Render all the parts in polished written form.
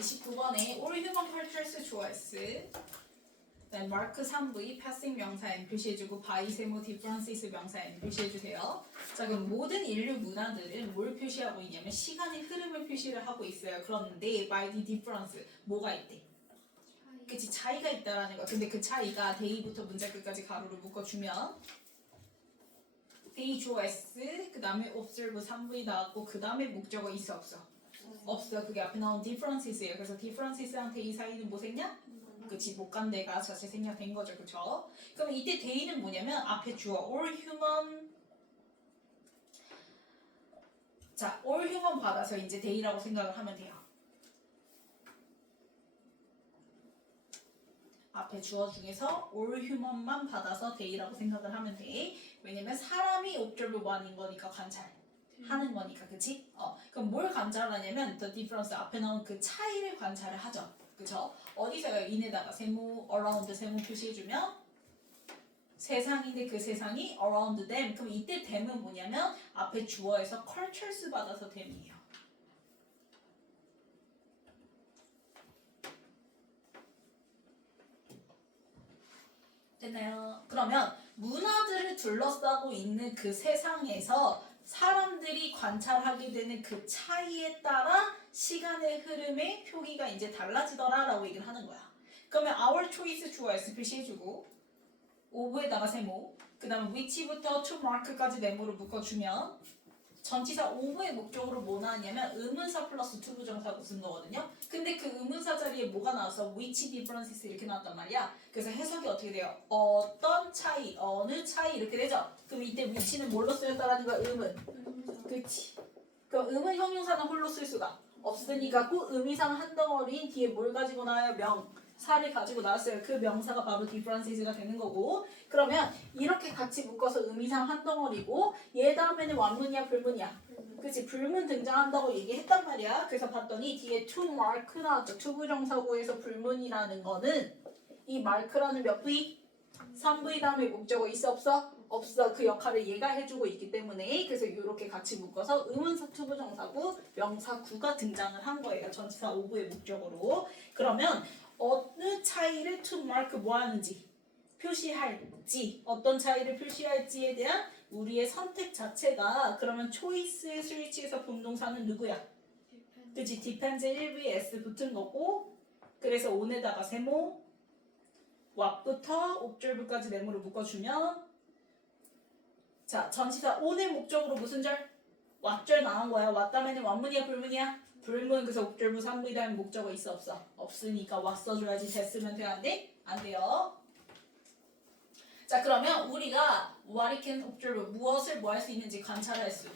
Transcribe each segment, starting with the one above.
29번에 all human cultures 좋아했어. 마크 3V 패싱 명사 N 표시해주고 바이 세모 디프런시스 명사 N 표시해주세요. 자, 그럼 모든 인류 문화들은 뭘 표시하고 있냐면 시간의 흐름을 표시를 하고 있어요. 그런데 by the difference 뭐가 있대? 그치, 차이가 있다라는 거. 근데 그 차이가 데이부터 문장 끝까지 가로로 묶어주면 데이 주어 S 그 다음에 observe 3V 나왔고 그 다음에 목적어 있어 없어? 없어. 그게 앞에 나온 differences예요. 그래서 differences랑 데이 사이는 뭐 생략? 그치, 못간대가 자체 생략된 거죠. 그쵸? 그럼 이때 데이는 뭐냐면 앞에 주어 all human 자, all human 받아서 이제 데이라고 생각을 하면 돼요. 앞에 주어 중에서 all human만 받아서 데이라고 생각을 하면 돼. 왜냐면 사람이 observe one인 거니까 관찰하는 거니까, 그치? 그럼 뭘 관찰하냐면 the difference 앞에 나온 그 차이를 관찰을 하죠. 그쵸? 어디서요? 인에다가 세모, around 세모 표시해주면 세상인데 그 세상이 around them. 그럼 이때 them은 뭐냐면 앞에 주어에서 cultures 받아서 them이에요. 됐나요? 그러면 문화들을 둘러싸고 있는 그 세상에서 사람들이 관찰하게 되는 그 차이에 따라 시간의 흐름의 표기가 이제 달라지더라라고 얘기를 하는 거야. 그러면 our choice 주어 S 표시해주고 of에다가 세모 그 다음에 which부터 to mark까지 네모로 묶어주면 전치사 of의 목적으로 뭐 나왔냐면 의문사 플러스 to 부정사고 쓴 거거든요. 근데 그 의문사 자리에 뭐가 나와서 which differences 이렇게 나왔단 말이야. 그래서 해석이 어떻게 돼요? 어떤 차이, 어느 차이 이렇게 되죠. 그럼 이때 which는 뭘로 쓰였다라는 거야? 의문. 그치. 그럼 의문 형용사는 홀로 쓸 수가 없으니까 꼭 의미상 한 덩어리인 뒤에 뭘 가지고 나와요? 명사를 가지고 나왔어요. 그 명사가 바로 differences가 되는 거고. 그러면 이렇게 같이 묶어서 의미상 한 덩어리고 얘 다음에는 완문이야 불문이야? 그치, 불문 등장한다고 얘기했단 말이야. 그래서 봤더니 뒤에 to mark 나왔죠. to 부정사구에서 불문이라는 거는 이 mark라는 몇 V? 3V 다음에 목적어 있어 없어? 없어. 그 역할을 얘가 해주고 있기 때문에 그래서 이렇게 같이 묶어서 의문사 to 부정사구 명사 구가 등장을 한 거예요. 전치사 5부의 목적으로. 그러면 어느 차이를 to mark 뭐 하는지 표시할지 어떤 차이를 표시할지에 대한 우리의 선택 자체가 그러면 초이스의 스위치에서 본동사는 누구야? 그치, depends 1V S 붙은 거고 그래서 on에다가 세모 what부터 observe까지 네모로 묶어주면 자, 전치사 on의 목적으로 무슨 절? what절 나온 거야. what 다음에는 완문이야 불문이야? 불문. 그래서 observe 3V 다음에 목적어 있어 없어? 없으니까 what 써줘야지. 됐으면 돼 안 돼? 안 돼요. 자, 그러면 우리가 what it can observe 무엇을 뭐 할 수 있는지 관찰할 수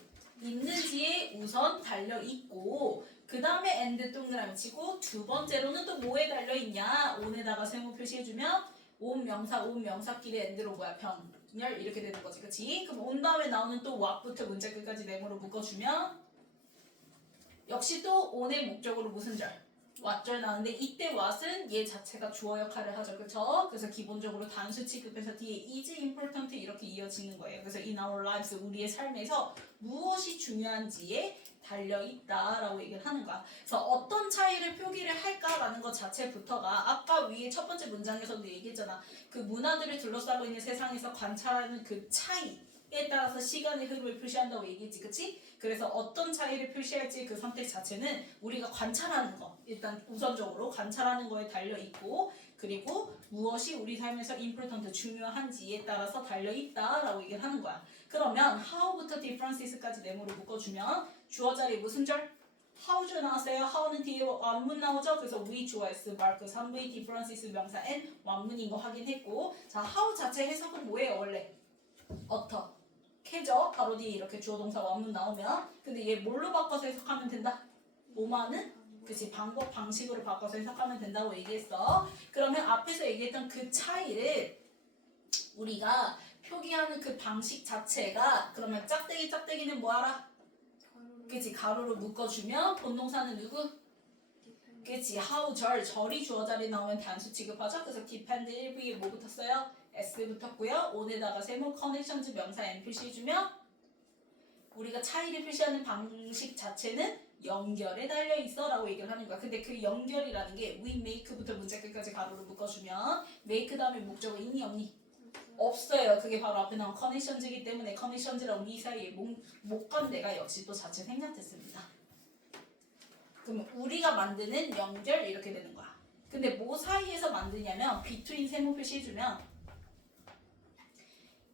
있는지에 우선 달려있고 그 다음에 and 동그라미 치고 두 번째로는 또 뭐에 달려있냐 on에다가 세모 표시해주면 on 명사끼리 and로 뭐야 병렬 이렇게 되는 거지. 그치? 그럼 on 다음에 나오는 또 what부터 문자 끝까지 네모로 묶어주면 역시 또 on의 목적으로 무슨 절? what절 나오는데 이때 what은 얘 자체가 주어 역할을 하죠. 그쵸? 그래서 기본적으로 단수 취급해서 뒤에 is important 이렇게 이어지는 거예요. 그래서 in our lives 우리의 삶에서 무엇이 중요한지에 달려있다라고 얘기를 하는 거야. 그래서 어떤 차이를 표기를 할까라는 것 자체부터가 아까 위에 첫 번째 문장에서도 얘기했잖아. 그 문화들을 둘러싸고 있는 세상에서 관찰하는 그 차이에 따라서 시간의 흐름을 표시한다고 얘기했지. 그치? 그래서 어떤 차이를 표시할지 그 선택 자체는 우리가 관찰하는 거 일단 우선적으로 관찰하는 거에 달려있고 그리고 무엇이 우리 삶에서 important 중요한지에 따라서 달려있다라고 얘기를 하는 거야. 그러면 how부터 differences까지 네모로 묶어주면 주어 자리에 무슨 절? how줄 나왔어요. how는 뒤에 완문 나오죠. 그래서 we 주어 s mark 3v differences 명사 n 완문인 거 확인했고 자 how 자체 해석은 뭐예요 원래? 어떻게죠? 바로 뒤에 이렇게 주어 동사 완문 나오면 근데 얘 뭘로 바꿔서 해석하면 된다? 뭐만은? 그치, 방법 방식으로 바꿔서 해석하면 된다고 얘기했어. 그러면 앞에서 얘기했던 그 차이를 우리가 표기하는 그 방식 자체가 그러면 짝대기는 뭐하라? 그치, 가로로 묶어주면 본동사는 누구? 그치, how 절이 주어 자리 나오면 단수 취급하죠. 그래서 depend 1V에 뭐 붙었어요? S 붙었고요. on에다가 세모 connections 명사 N 표시해주면 우리가 차이를 표시하는 방식 자체는 연결에 달려 있어라고 얘기를 하는 거야. 근데 그 연결이라는 게 we make부터 문자 끝까지 가로로 묶어주면 make 다음에 목적어 있니 없니? 없어요. 그게 바로 앞에 나온 conditions이기 때문에 conditions랑 we 사이에 목관대가 역시 또 자체 생략됐습니다. 그러면 우리가 만드는 연결 이렇게 되는 거야. 근데 뭐 사이에서 만드냐면 between 세모 표시해주면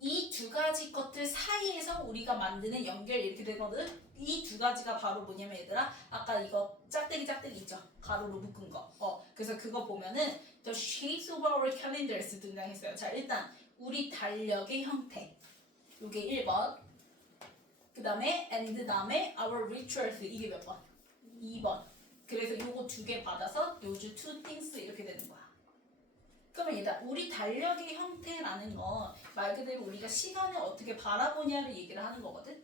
이 두 가지 것들 사이에서 우리가 만드는 연결 이렇게 되거든. 이 두 가지가 바로 뭐냐면 얘들아 아까 이거 짝대기 있죠? 가로로 묶은 거. 그래서 그거 보면은 The shapes of our calendars 등장했어요. 자 일단 우리 달력의 형태 요게 1번 그 다음에 and 다음에 our rituals 이게 몇 번? 2번. 그래서 요거 두 개 받아서 요주 two things 이렇게 되는 거야. 그러면 일단 우리 달력의 형태라는 건 말 그대로 우리가 시간을 어떻게 바라보냐를 얘기를 하는 거거든.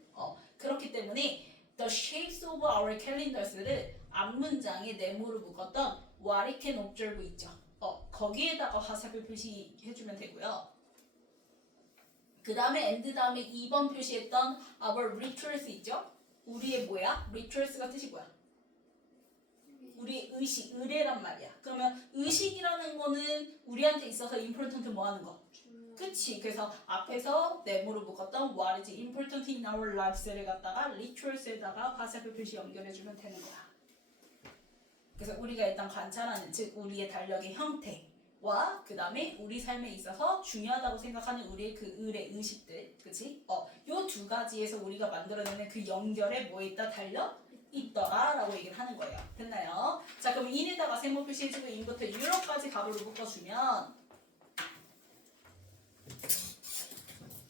그렇기 때문에 the shapes of our calendars를 앞문장에 네모로 묶었던 what it can observe 있죠. 거기에다가 화살표 표시해주면 되고요. 그 다음에 and 다음에 2번 표시했던 our rituals 있죠. 우리의 뭐야? rituals가 뜻이 뭐야? 우리 의식, 의례란 말이야. 그러면 의식이라는 거는 우리한테 있어서 important 뭐 하는 거? 그치. 그래서 앞에서 네모로 묶었던 what is important in our lives를 갖다가 rituals에다가 화살표 표시 연결해주면 되는 거야. 그래서 우리가 일단 관찰하는 즉 우리의 달력의 형태와 그 다음에 우리 삶에 있어서 중요하다고 생각하는 우리의 그 의례, 의식들 그치? 요 두 가지에서 우리가 만들어내는 그 연결에 뭐 있다? 달려? 있더라 라고 얘기를 하는 거예요. 됐나요? 자 그럼 in에다가 세모 표시해주고 in부터 유럽까지 가로로 묶어주면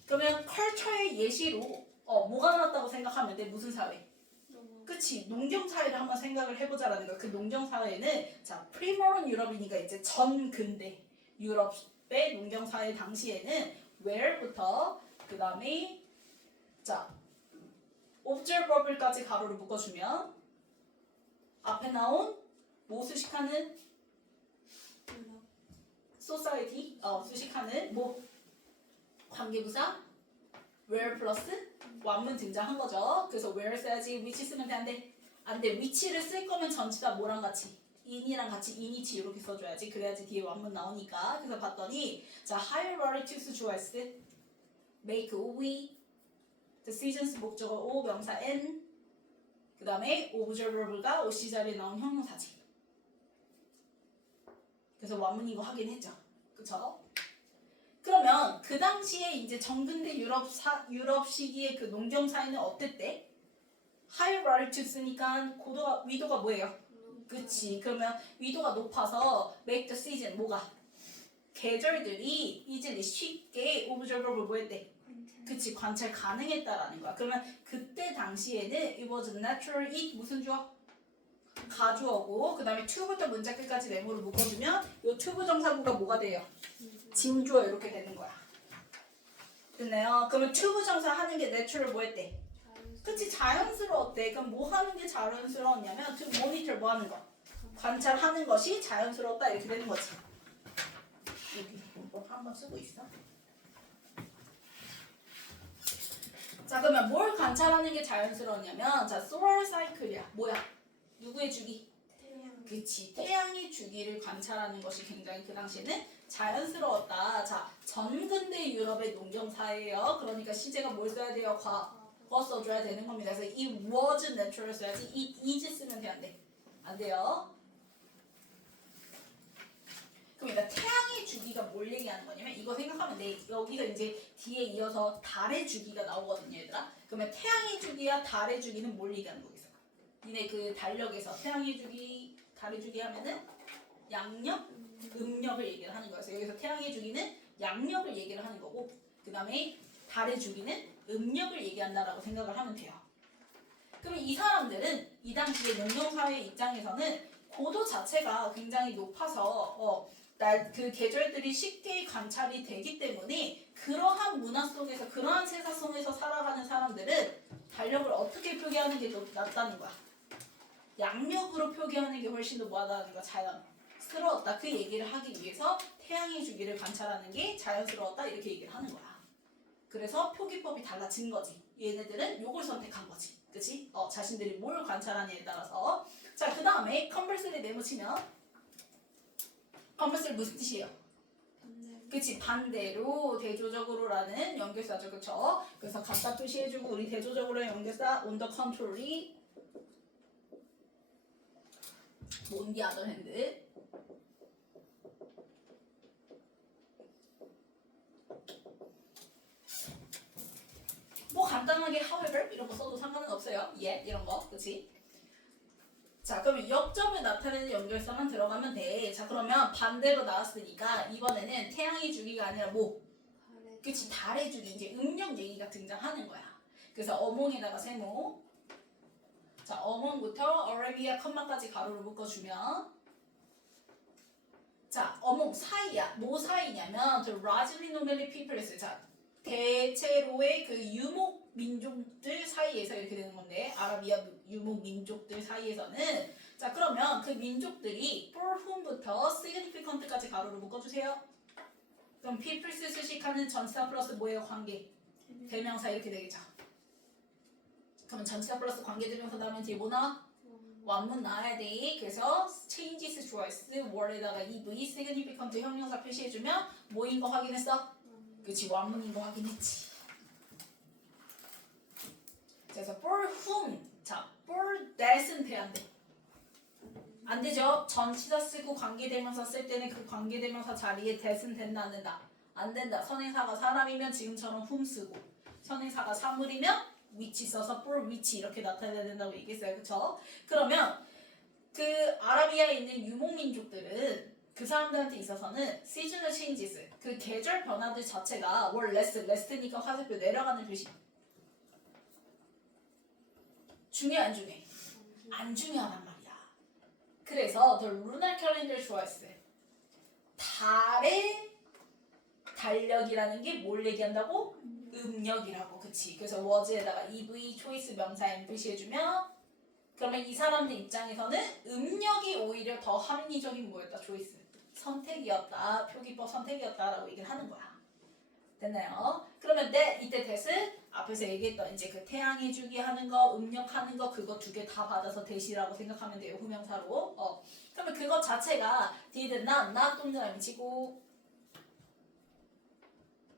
그러면 컬처의 예시로 뭐가 나왔다고 생각하면 돼? 무슨 사회? 그치 농경 사회를 한번 생각을 해보자라는 거야. 그 농경 사회는 자 프리모던 유럽이니까 이제 전 근대 유럽의 농경 사회 당시에는 where부터 그 다음에 자 observable까지 가로로 묶어주면 앞에 나온 뭐 수식하는 society 수식하는 뭐 관계부사 where 플러스 완문 등장한 거죠. 그래서 where 써야지 which 쓰면 돼? 안 돼. which를 쓸 거면 전치 다 뭐랑 같이 in이랑 같이 in이치 이렇게 써줘야지. 그래야지 뒤에 완문 나오니까. 그래서 봤더니 자 higher relatives 좋아했을 때 make we the seasons 목적어 o 명사 n 그 다음에 observable가 오시 자리에 나온 형용사지. 그래서 완문인 거 확인했죠. 그쵸? 그러면 그 당시에 이제 정근대 유럽 시기의 그 농경 사회는 어땠대? higher altitude 쓰니까 위도가 뭐예요? 그치. 그러면 위도가 높아서 make the season 뭐가? 계절들이 easily 쉽게 observable 뭐 했대? 그치. 관찰 가능했다라는 거야. 그러면 그때 당시에는 it was natural it 무슨 주어? 가주어고 그 다음에 to부터 문자 끝까지 네모를 묶어주면 이 to 부정사구가 뭐가 돼요? 진주어 이렇게 되는 거야. 됐나요? 그러면 to 부정사 하는 게 natural 뭐 했대? 그치 자연스러웠대. 그럼 뭐 하는 게 자연스러웠냐면 to monitor 뭐 하는 거? 관찰하는 것이 자연스러웠다 이렇게 되는 거지. 여기 문법 한번 쓰고 있어. 자 그러면 뭘 관찰하는 게 자연스러웠냐면 자 solar cycle이야. 뭐야? 누구의 주기? 태양. 그치. 태양의 주기를 관찰하는 것이 굉장히 그 당시에는 자연스러웠다. 자, 전근대 유럽의 농경사예요. 그러니까 시제가 뭘 써야 돼요? 과거 써줘야 되는 겁니다. 그래서 이 was natural 써야지. 이 is 쓰면 돼, 안 돼? 안 돼요. 그러니까 태양의 주기가 뭘 얘기하는 거냐면 이거 생각하면 돼. 여기가 이제 뒤에 이어서 달의 주기가 나오거든요, 얘들아. 그러면 태양의 주기와 달의 주기는 뭘 얘기하는 거겠어? 니네 그 달력에서 태양의 주기, 달의 주기 하면은 양력, 음력을 얘기를 하는 거였어요. 여기서 태양의 주기는 양력을 얘기를 하는 거고 그 다음에 달의 주기는 음력을 얘기한다라고 생각을 하면 돼요. 그러면 이 사람들은 이 당시에 농경사회 입장에서는 고도 자체가 굉장히 높아서 그 계절들이 쉽게 관찰이 되기 때문에 그러한 문화 속에서 그러한 세상 속에서 살아가는 사람들은 달력을 어떻게 표기하는 게 더 낫다는 거야. 양력으로 표기하는 게 훨씬 더 뭐하다는 거야. 자연스러웠다. 그 얘기를 하기 위해서 태양의 주기를 관찰하는 게 자연스러웠다 이렇게 얘기를 하는 거야. 그래서 표기법이 달라진 거지. 얘네들은 요걸 선택한 거지. 그치? 자신들이 뭘 관찰하냐에 따라서. 자, 그 다음에 conversely 네모치면 conversely 무슨 뜻이에요? 그치? 반대로 대조적으로라는 연결사죠. 그쵸? 그래서 갖다 표시해주고 우리 대조적으로의 연결사 on the contrary on the other hand 뭐 간단하게 however 이런 거 써도 상관은 없어요. 이런 거. 그치? 자, 그러면 역점을 나타내는 연결사만 들어가면 돼. 자, 그러면 반대로 나왔으니까 이번에는 태양의 주기가 아니라 뭐? 그치, 달의 주기. 이제 음력 얘기가 등장하는 거야. 그래서 어몽에다가 세모. 자, 어몽부터 어레비아 컴마까지 가로를 묶어주면 자, 어몽 사이야. 뭐 사이냐면 the largely nominally peoples. 자, 대체로의 그 유목 민족들 사이에서 이렇게 되는 건데 아라비아 유목 민족들 사이에서는 자 그러면 그 민족들이 for whom부터 significant까지 가로를 묶어주세요. 그럼 peoples 수식하는 전치사 플러스 뭐예요? 관계 대명사 이렇게 되겠죠. 그러면 전치사 플러스 관계 대명사 나오면 뒤에 뭐 나와? 완문 나와야 돼. 그래서 changes choice word에다가 ev significant 형용사 표시해주면 뭐인 거 확인했어? 그치, 완문인 거 확인했지. 그래서 for whom, 자, for that은 돼, 안 돼? 안 되죠? 전치사 쓰고 관계대명사 쓸 때는 그 관계대명사 자리에 that은 된다, 안 된다? 안 된다. 선행사가 사람이면 지금처럼 whom 쓰고 선행사가 사물이면 which 써서 for which 이렇게 나타내야 된다고 얘기했어요. 그쵸? 그러면 그 아라비아에 있는 유목민족들은 그 사람들한테 있어서는 seasonal changes 그 계절 변화들 자체가 월 less니까 화살표 내려가는 표시 중요해 안 중요해? 안 중요하단 말이야. 그래서 the lunar calendar choice 달의 달력이라는 게 뭘 얘기한다고? 음력이라고. 그치? 그래서 was에다가 ev 초이스 명사 n 표시해주면 그러면 이 사람들 입장에서는 음력이 오히려 더 합리적인 뭐였다? 초이스 선택이었다. 표기법 선택이었다라고 얘기를 하는 거야. 됐나요? 그러면 이때 that은 앞에서 얘기했던 이제 그 태양의 주기 하는 거, 음력하는 거 그거 두 개 다 받아서 that이라고 생각하면 돼요. 후명사로. 그러면 그것 자체가 did not 동그라미 치고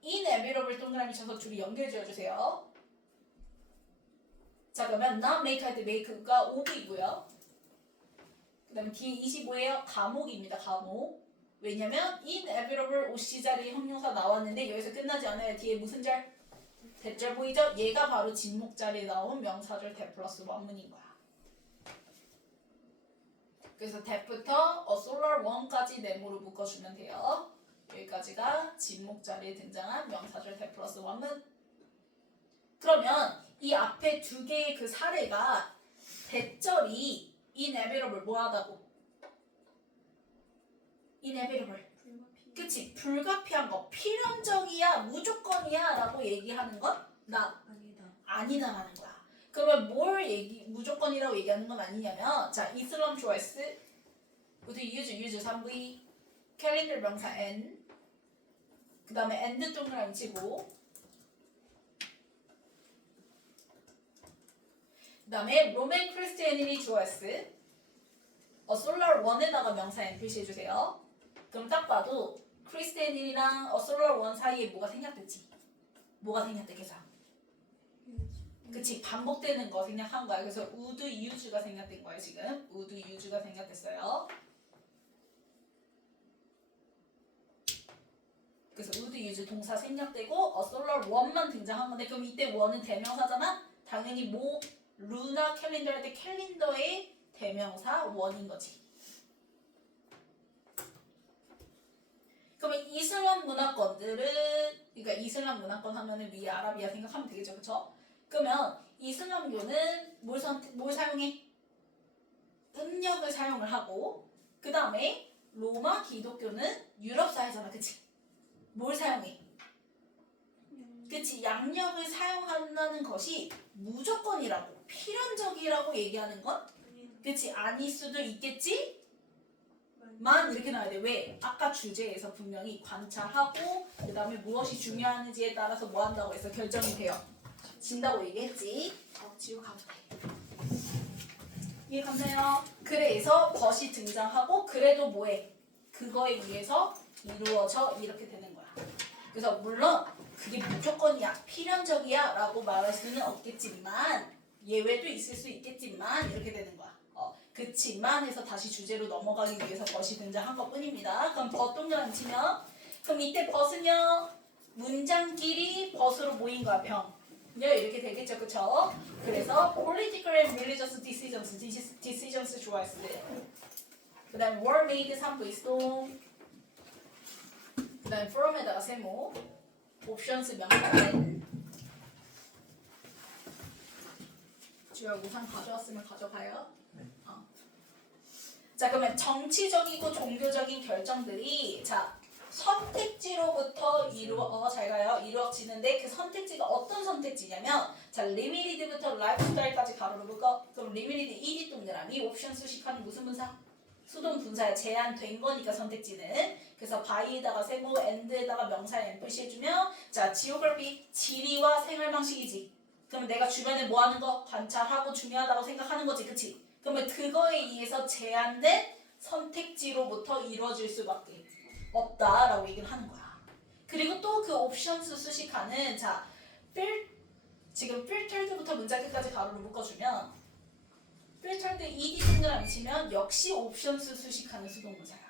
inevitable 동그라미 쳐서 줄이 연결 지어주세요. 자 그러면 not make 할 때 make가 o브이고요. 그 다음에 뒤에 25예요. 감옥입니다. 감옥. 왜냐면 inevitable OC 자리에 형용사 나왔는데 여기서 끝나지 않아요. 뒤에 무슨 절? 대절 보이죠? 얘가 바로 진목 자리에 나온 명사절 대 플러스 원문인 거야. 그래서 that부터 solar one까지 네모로 묶어주면 돼요. 여기까지가 진목 자리에 등장한 명사절 대 플러스 원문. 그러면 이 앞에 두 개의 그 사례가 대절이 inevitable 뭐하다고? inevitable. 그치? 불가피한 거. 필연적이야, 무조건이야 라고 얘기하는 건 아니다라는 거야. 그러면 뭘 무조건이라고 얘기하는 건 아니냐면 자, 이슬람 초이스 부터 유즈 3V 캘린더 명사 n 그 다음에 and 동그라미 치고 그 다음에 로맨 크리스티애니티 초이스 솔라 1에다가 명사 n 표시해주세요. 그럼 딱 봐도 크리스티애니랑 솔라 1 사이에 뭐가 생략됐지? 뭐가 생략됐겠어? 그치, 반복되는 거 생략한 거야. 그래서 would use가 생략된 거야 지금. would use가 생략됐어요. 그래서 would use 동사 생략되고 solar one만 등장한 건데 그럼 이때 one은 대명사잖아? 당연히 뭐 루나 캘린더 할 때 캘린더의 대명사 one인 거지. 그러면 이슬람 문화권들은 그러니까 이슬람 문화권 하면은 위에 아라비아 생각하면 되겠죠. 그쵸? 그러면 이슬람교는 뭘 사용해? 음력을 사용을 하고 그 다음에 로마 기독교는 유럽사회잖아. 그치? 뭘 사용해? 그치? 양력을 사용한다는 것이 무조건이라고 필연적이라고 얘기하는 건 그치? 아닐 수도 있겠지? 만 이렇게 나와야 돼. 왜? 아까 주제에서 분명히 관찰하고 그 다음에 무엇이 중요한지에 따라서 뭐 한다고 해서 결정이 돼요. 진다고 얘기했지. 지우 가도 돼. 이해 갔나요? 그래서 벗이 등장하고 그래도 뭐해? 그거에 의해서 이루어져 이렇게 되는 거야. 그래서 물론 그게 무조건이야, 필연적이야 라고 말할 수는 없겠지만 예외도 있을 수 있겠지만 이렇게 되는 거야. 그치만 해서 다시 주제로 넘어가기 위해서 벗이 등장한 것 뿐입니다. 그럼 벗 동그라미 치면 그럼 이때 벗은요 문장끼리 벗으로 모인 거야. 병 이렇게 되겠죠, 그쵸? 그래서 political and religious decisions 좋아했을 때 그 다음에 were made 3부 이동 그 다음에 from에다가 세모 옵션스 명사는 주요 우산 가져왔으면 가져가요. 자, 그러면 정치적이고 종교적인 결정들이 선택지로부터 잘 가요. 이루어지는데 그 선택지가 어떤 선택지냐면 limited부터 lifestyle까지 가로로 묶어. 그럼 limited ED 동그라미 옵션 수식하는 무슨 분사? 수동 분사야. 제한된 거니까 선택지는. 그래서 by에다가 세모 and에다가 명사에 m 표시해주면 geography 지리와 생활 방식이지. 그러면 내가 주변에 뭐 하는 거 관찰하고 중요하다고 생각하는 거지, 그치? 그러면 그거에 의해서 제한된 선택지로부터 이루어질 수밖에 없다라고 얘기를 하는 거야. 그리고 또 그 옵션스 수식하는 지금 filtered부터 문장 끝까지 가로로 묶어주면 filtered ed 동그라미 치면 역시 옵션스 수식하는 수동문사야.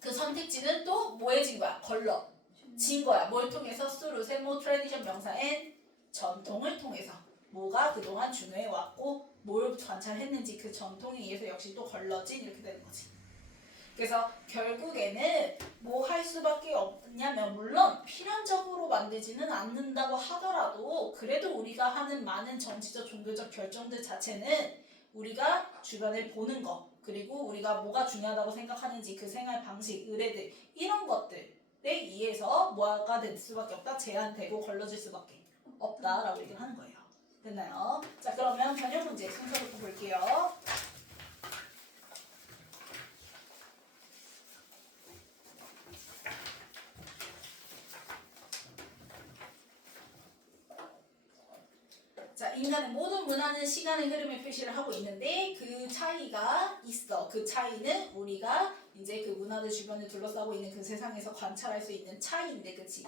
그 선택지는 또 뭐해진 거야? 걸러진 거야. 뭘 통해서? through 세모 트래디션 명사 and 전통을 통해서. 뭐가 그동안 준호해 왔고 뭘 관찰했는지 그 전통에 의해서 역시 또 걸러진 이렇게 되는 거지. 그래서 결국에는 뭐 할 수밖에 없냐면 물론 필연적으로 만들지는 않는다고 하더라도 그래도 우리가 하는 많은 정치적 종교적 결정들 자체는 우리가 주변을 보는 거 그리고 우리가 뭐가 중요하다고 생각하는지 그 생활 방식, 의뢰들 이런 것들에 의해서 뭐가 될 수밖에 없다. 제한되고 걸러질 수밖에 없다라고 얘기를 하는 거예요. 됐나요? 자, 그러면 변형 문제 순서부터 볼게요. 자, 인간의 모든 문화는 시간의 흐름에 표시를 하고 있는데 그 차이가 있어. 그 차이는 우리가 이제 그 문화들 주변을 둘러싸고 있는 그 세상에서 관찰할 수 있는 차이인데, 그치?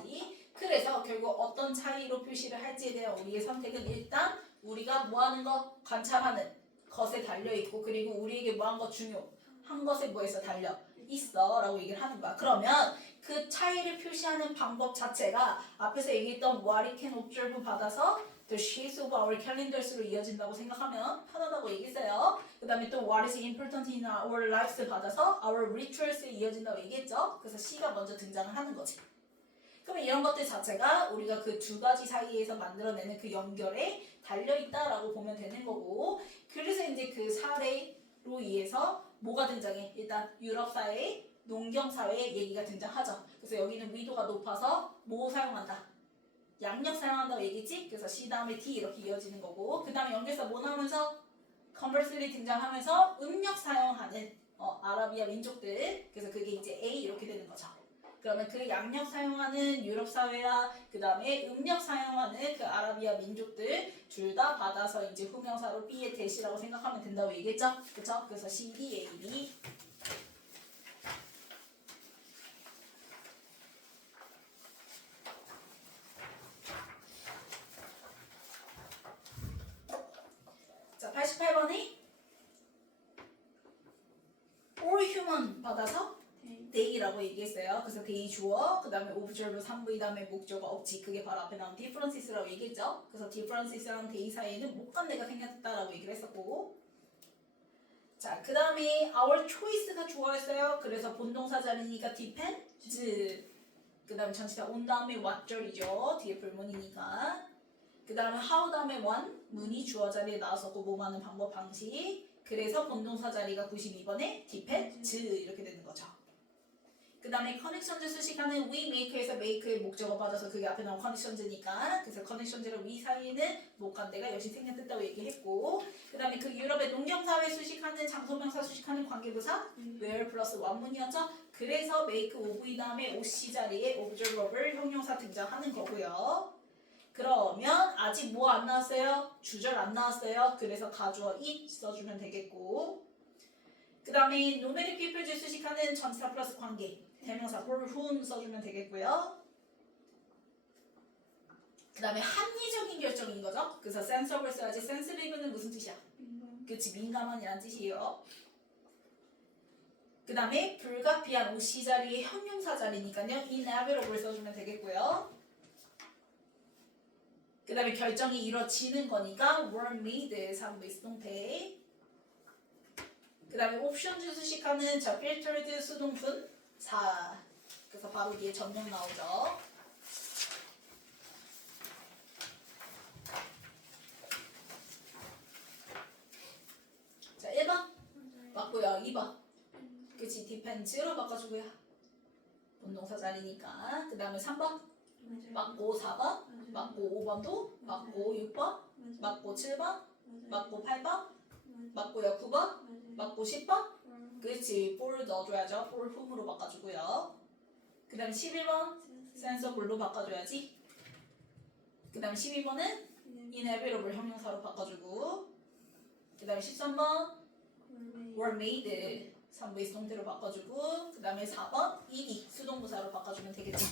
그래서 결국 어떤 차이로 표시를 할지에 대한 우리의 선택은 일단 우리가 뭐하는 거 관찰하는 것에 달려있고 그리고 우리에게 뭐한 거 중요한 것에 뭐에서 달려있어 라고 얘기를 하는 거야. 그러면 그 차이를 표시하는 방법 자체가 앞에서 얘기했던 what we can observe 받아서 the shapes of our calendars로 이어진다고 생각하면 편하다고 얘기했어요. 그 다음에 또 what is important in our lives 받아서 our rituals에 이어진다고 얘기했죠. 그래서 C가 먼저 등장을 하는 거지. 그러면 이런 것들 자체가 우리가 그 두 가지 사이에서 만들어내는 그 연결에 달려있다라고 보면 되는 거고 그래서 이제 그 사례로 인해서 뭐가 등장해? 일단 유럽사회, 농경사회의 얘기가 등장하죠. 그래서 여기는 위도가 높아서 뭐 사용한다? 양력 사용한다고 얘기했지? 그래서 C 다음에 D 이렇게 이어지는 거고 그 다음에 연결사 뭐 나오면서 conversely 등장하면서 음력 사용하는 아라비아 민족들 그래서 그게 이제 A 이렇게 되는 거죠. 그러면 그 양력 사용하는 유럽 사회와 그 다음에 음력 사용하는 그 아라비아 민족들 둘 다 받아서 이제 후명사로 B의 대시라고 생각하면 된다고 얘기했죠? 그쵸? 그래서 C, D, A, B. 자, 88번이 all human 받아서 day라고 얘기했어요. 그래서 day 주어, 그 다음에 observe 3V 다음에 목적어 억지 그게 바로 앞에 나온 differences라고 얘기했죠. 그래서 differences랑 day 사이에는 못관대가 생겼다라고 얘기를 했었고 자, 그 다음에 our choice가 주어였어요. 그래서 본동사 자리니까 depends 그 다음에 전치사 on 다음에 what 절이죠. 뒤에 불문이니까 그 다음에 how 다음에 one 문이 주어 자리에 나왔었고 뭐 하는 방법 방식 그래서 본동사 자리가 92번에 depends 이렇게 되는 거죠. 그 다음에 connections 수식하는 we make에서 make의 목적어 받아서 그게 앞에 나온 connections니까 그래서 connections랑 we 사이에는 목관대가 역시 생략됐다고 얘기했고 그 다음에 그 유럽의 농경사회 수식하는 장소명사 수식하는 관계부사 where 플러스 원문이었죠. 그래서 make OV 다음에 OC 자리에 observable 형용사 등장하는 거고요. 그러면 아직 뭐 안 나왔어요? 주절 안 나왔어요. 그래서 가주어 it 써주면 되겠고 그 다음에 노메릭 피플즈 수식하는 전치사 플러스 관계 대명사 for whom 써주면 되겠고요. 그 다음에 합리적인 결정인 거죠. 그래서 sensible 써야지. sensitive는 무슨 뜻이야? 그치 민감한이란 뜻이에요. 그 다음에 불가피한 OC 자리에 형용사 자리니까요. inevitable 써주면 되겠고요. 그 다음에 결정이 이루어지는 거니까 were made 사무부 수동태. 그 다음에 옵션즈 수식하는 자 filtered 수동분 4. 그래서 바로 뒤에 전명 나오죠. 자 1번 맞고요. 2번 그치 depend로 바꿔주고요. 운동사 자리니까. 그 다음에 3번 맞고 4번 맞고 5번도 맞고 6번 맞고 7번 맞고 8번 맞고요. 9번 맞고 10번 그치 for 넣어줘야죠. for whom으로 바꿔주고요. 그 다음에 11번 sensible로 바꿔줘야지. 그 다음에 12번은 inevitable 형용사로 바꿔주고 그 다음에 13번 were made 3부의 수동태로 바꿔주고 그 다음에 4번 ed 수동부사로 바꿔주면 되겠지.